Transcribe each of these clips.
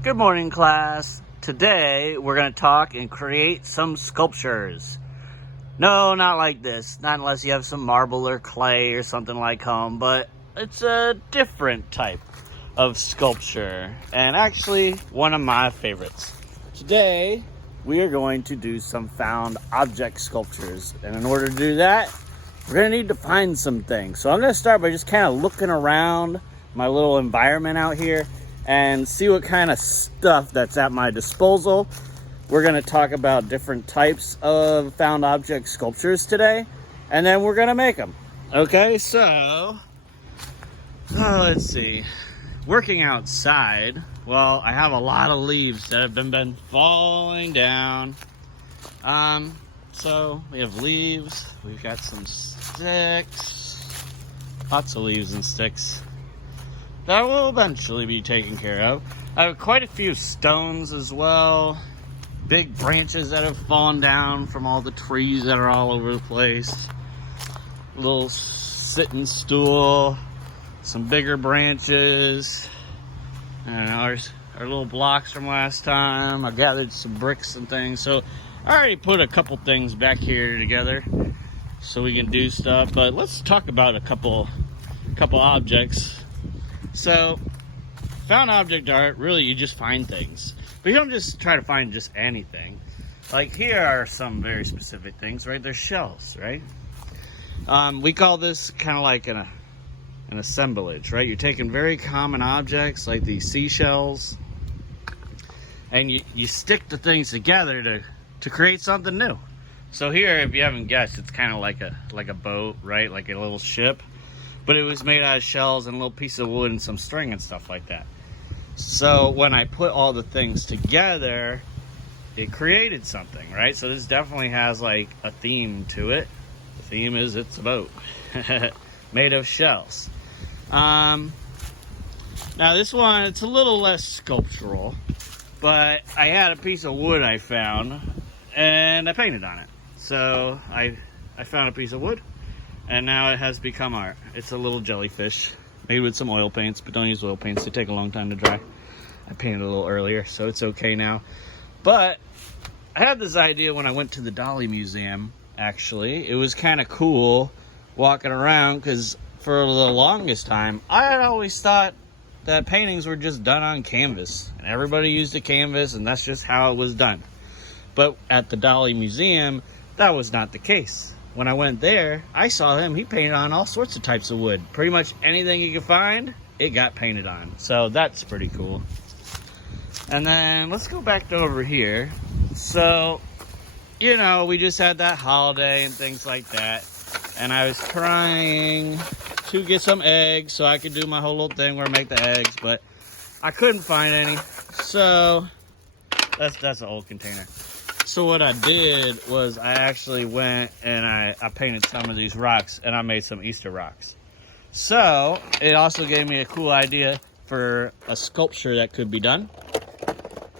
Good morning, class. Today we're going to talk and create some sculptures. No, not like this. Not unless you have some marble or clay or something like home, but it's a different type of sculpture, and actually one of my favorites. Today we are going to do some found object sculptures, and in order to do that, we're going to need to find some things. So I'm going to start by just kind of looking around my little environment out here and see what kind of stuff that's at my disposal. We're going to talk about different types of found object sculptures today, and then we're going to make them. Okay, so let's see. Working outside, well, I have a lot of leaves that have been falling down. So we have leaves, we've got some sticks, lots of leaves and sticks. That will eventually be taken care of. I have quite a few stones as well. Big branches that have fallen down from all the trees that are all over the place. A little sitting stool. Some bigger branches. And our little blocks from last time. I gathered some bricks and things. So I already put a couple things back here together so we can do stuff. But let's talk about a couple objects. So, found object art, really you just find things. But you don't just try to find just anything. Like here are some very specific things, right? They're shells, right? We call this kind of like an assemblage, right? You're taking very common objects like these seashells, and you stick the things together to create something new. So here, if you haven't guessed, it's kind of like a boat, right? Like a little ship. But it was made out of shells and a little piece of wood and some string and stuff like that. So when I put all the things together, it created something, right? So this definitely has like a theme to it. The theme is it's a boat made of shells. Now this one, it's a little less sculptural, but I had a piece of wood I found and I painted on it. So I found a piece of wood, and now it has become art. It's a little jellyfish made with some oil paints, but don't use oil paints. They take a long time to dry. I painted a little earlier, so it's okay now. But I had this idea when I went to the Dolly Museum, actually. It was kind of cool walking around, because for the longest time, I had always thought that paintings were just done on canvas. And everybody used a canvas, and that's just how it was done. But at the Dolly Museum, that was not the case. When I went there, I saw him. He painted on all sorts of types of wood. Pretty much anything you could find, it got painted on. So that's pretty cool. And then let's go back to over here. So, you know, we just had that holiday and things like that. And I was trying to get some eggs so I could do my whole little thing where I make the eggs. But I couldn't find any. So that's an old container. So what I did was I actually went and I painted some of these rocks, and I made some Easter rocks. So it also gave me a cool idea for a sculpture that could be done.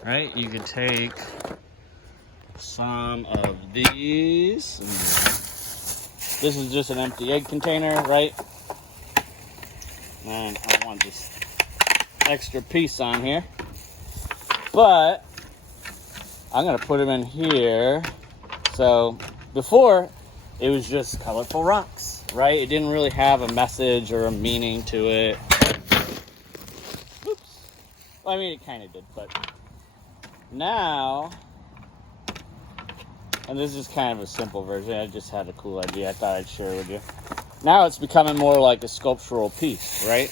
Right? You could take some of these. This is just an empty egg container, right? And I want this extra piece on here. But I'm gonna put them in here. So before, it was just colorful rocks, right? It didn't really have a message or a meaning to it. Oops. Well, I mean, it kind of did, but now, and this is kind of a simple version. I just had a cool idea I thought I'd share with you. Now it's becoming more like a sculptural piece, right?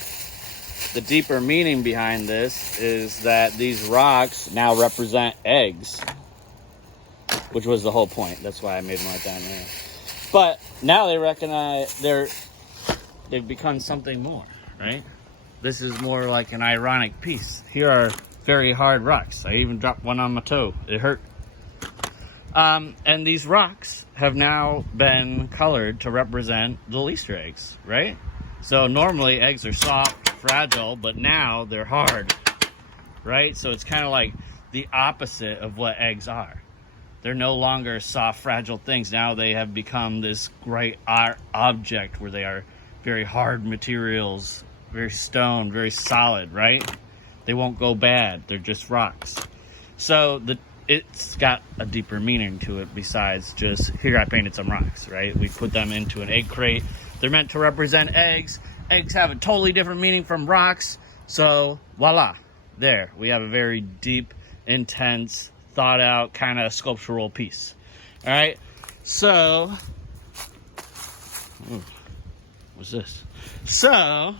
The deeper meaning behind this is that these rocks now represent eggs, which was the whole point. That's why I made them right down there. But now they recognize they've become something more, right? This is more like an ironic piece. Here are very hard rocks. I even dropped one on my toe. It hurt. And these rocks have now been colored to represent little Easter eggs, right? So normally eggs are soft, fragile, but now they're hard, right? So it's kind of like the opposite of what eggs are. They're no longer soft, fragile things. Now they have become this great art object where they are very hard materials, very stone, very solid, right? They won't go bad. They're just rocks. So it's got a deeper meaning to it besides just, here, I painted some rocks, right? We put them into an egg crate. They're meant to represent eggs. Eggs have a totally different meaning from rocks. So voila, there. We have a very deep, intense, thought out kind of sculptural piece. All right, so, what's this? So,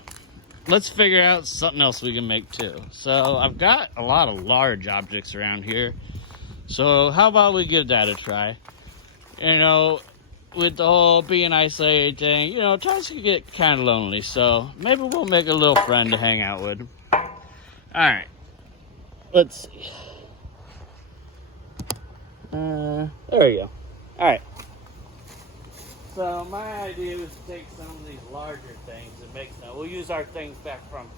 let's figure out something else we can make too. So, I've got a lot of large objects around here. So, how about we give that a try? You know, with the whole being isolated thing, you know, times can get kind of lonely. So, maybe we'll make a little friend to hang out with. All right, let's see. There we go. All right. So my idea was to take some of these larger things and make them. We'll use our things back from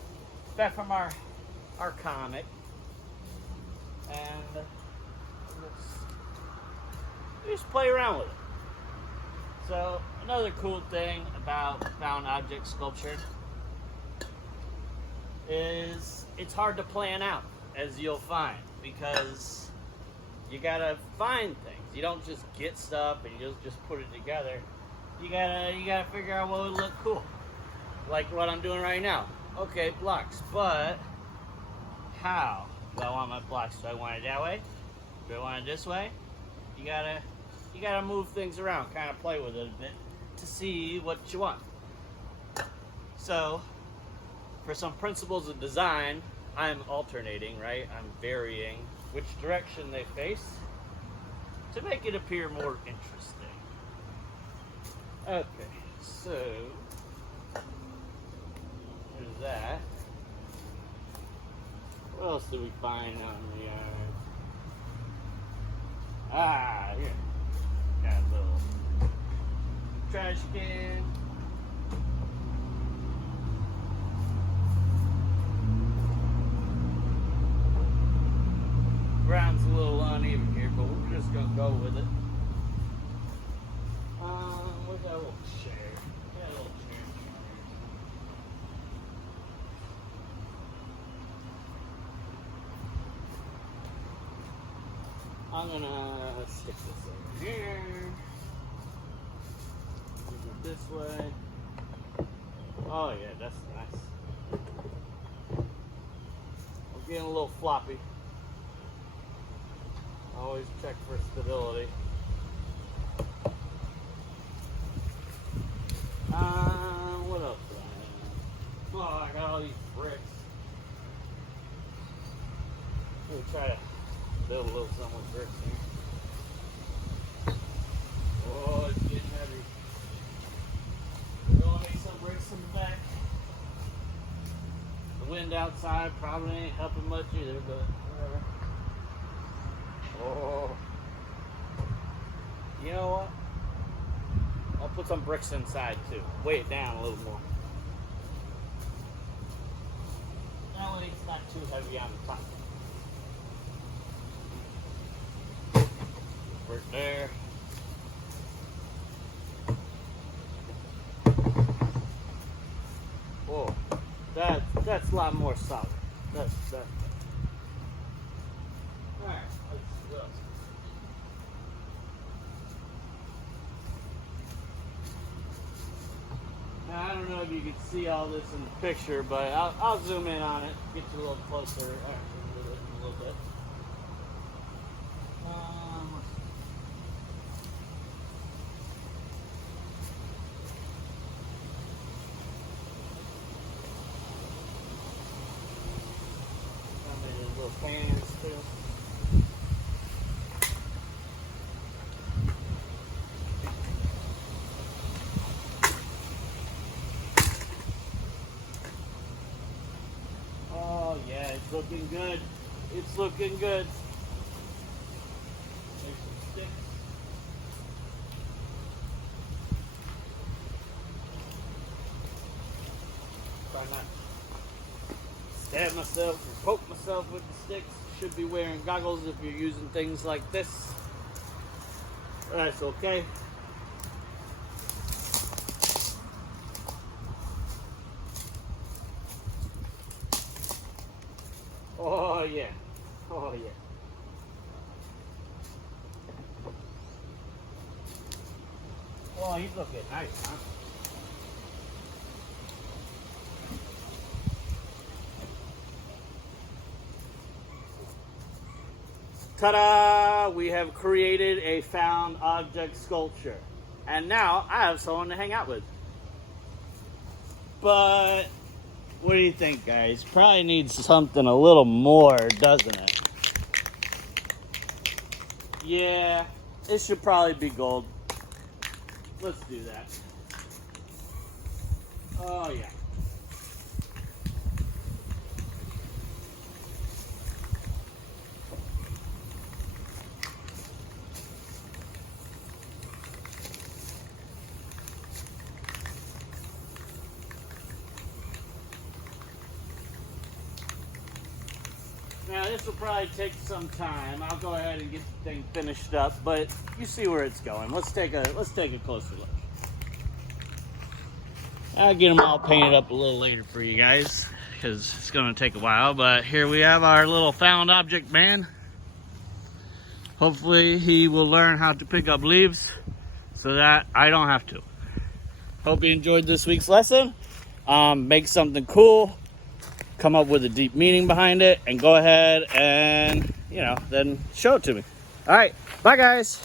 our comic, and let's just play around with it. So another cool thing about found object sculpture is it's hard to plan out, as you'll find, because you gotta find things. You don't just get stuff and you just put it together. You gotta figure out what would look cool. Like what I'm doing right now. Okay, blocks, but how do I want my blocks? Do I want it that way? Do I want it this way? You gotta move things around, kind of play with it a bit to see what you want. So, for some principles of design, I'm alternating, right? I'm varying which direction they face to make it appear more interesting. Okay, so there's that. What else did we find on the yard? Ah, here. Got a little trash can. Ground's a little uneven here, but we're just gonna go with it. Where's that little chair? Yeah, a little chair. I'm gonna stick this over here. Move it this way. Oh yeah, that's nice. I'm getting a little floppy. Always check for stability. What else do I have? Oh, I got all these bricks. We'll try to build a little something with bricks here. Oh, it's getting heavy. We're gonna make some bricks in the back. The wind outside probably ain't helping much either, but whatever. Oh, you know what? I'll put some bricks inside too. Weigh it down a little more. That way it's not too heavy on the top. Brick there. Whoa, that's a lot more solid. That's better. All right. Now, I don't know if you can see all this in the picture, but I'll zoom in on it, get you a little closer. All right, a little bit. I made little fans too. It's looking good. It's looking good. There's some sticks. Try not to stab myself or poke myself with the sticks. Should be wearing goggles if you're using things like this. That's okay. yeah. Oh, yeah. Oh, he's looking nice, huh? Ta-da! We have created a found object sculpture. And now I have someone to hang out with. But what do you think, guys? Probably needs something a little more, doesn't it? Yeah, it should probably be gold. Let's do that. Oh, yeah. Now this will probably take some time. I'll go ahead and get the thing finished up, but you see where it's going. Let's take a closer look. I'll get them all painted up a little later for you guys, because it's going to take a while. But here we have our little found object man. Hopefully he will learn how to pick up leaves so that I don't have to. Hope you enjoyed this week's lesson. Make something cool. Come up with a deep meaning behind it, and go ahead and, then show it to me. All right, bye guys.